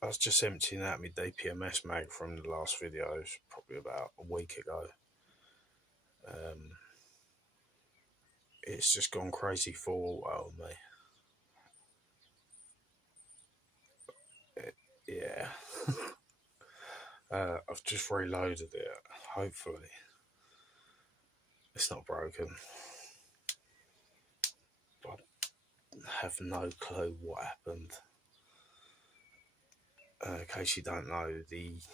I was just emptying out my dpms mag from the last video, probably about a week ago. It's just gone crazy for on me. Yeah. I've just reloaded it. Hopefully it's not broken. But I have no clue what happened. In case you don't know, there's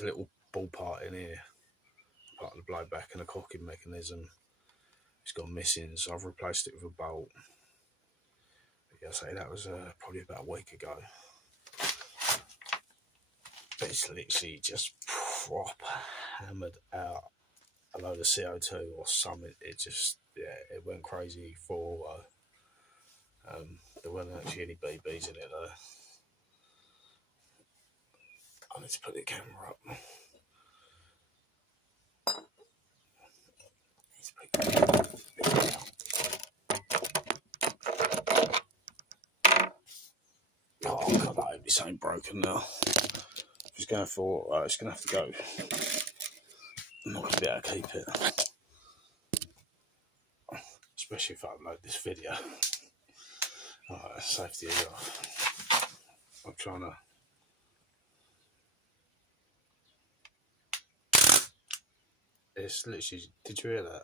a little ball part in here, part of the blowback and the cocking mechanism. It's gone missing, so I've replaced it with a bolt. But yeah, I say that was probably about a week ago. But it's literally just proper hammered out a load of CO2 or something. It just, yeah, it went crazy for there weren't actually any BBs in it though. I need to put the camera up. Oh god, I hope this ain't broken now. Just going for, it's going to have to go. I'm not going to be able to keep it. Especially if I upload this video. Alright, safety is off. I'm trying to. It's literally, did you hear that?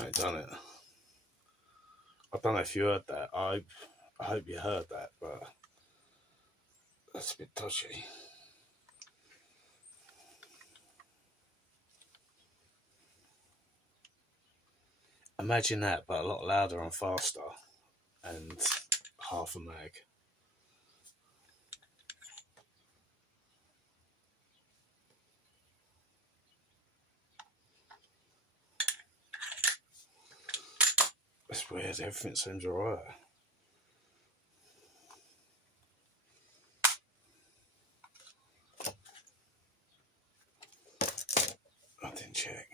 I ain't done it. I don't know if you heard that. I hope you heard that, but that's a bit dodgy. Imagine that, but a lot louder and faster, and half a mag. It's weird, everything seems alright. I didn't check.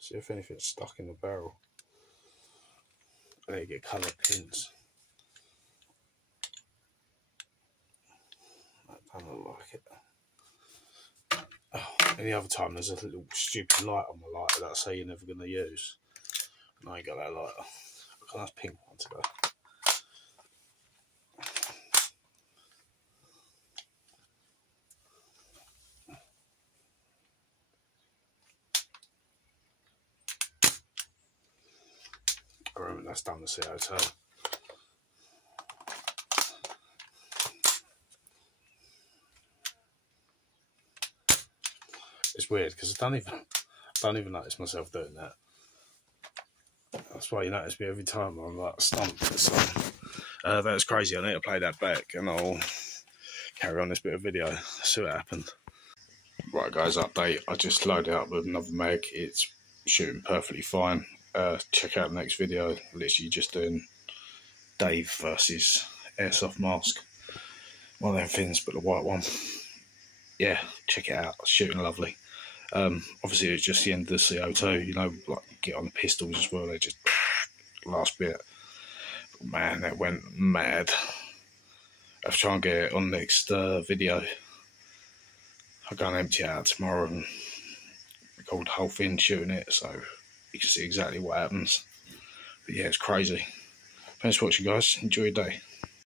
See if anything's stuck in the barrel. I need to get coloured pins. I don't like it. Oh, any other time there's a little stupid light on my lighter that I say you're never going to use. And I ain't got that lighter. I've got a nice pink one today. I remember that's done the CO2. It's weird because I don't even notice myself doing that. That's why you notice me every time I'm like stumped for something. That was crazy. I need to play that back and I'll carry on this bit of video. See what happened. Right guys, update. I just loaded up with another mag. It's shooting perfectly fine. Check out the next video. Literally just doing Dave versus airsoft mask. One of them things, but the white one. Yeah, check it out. It's shooting lovely. Obviously it's just the end of the CO2, you know, like get on the pistols as well, they just last bit. But man, that went mad. I'll try and get it on next video. I'll go and empty it out tomorrow and record the whole thing shooting it, so you can see exactly what happens. But yeah, it's crazy. Thanks for watching guys, enjoy your day.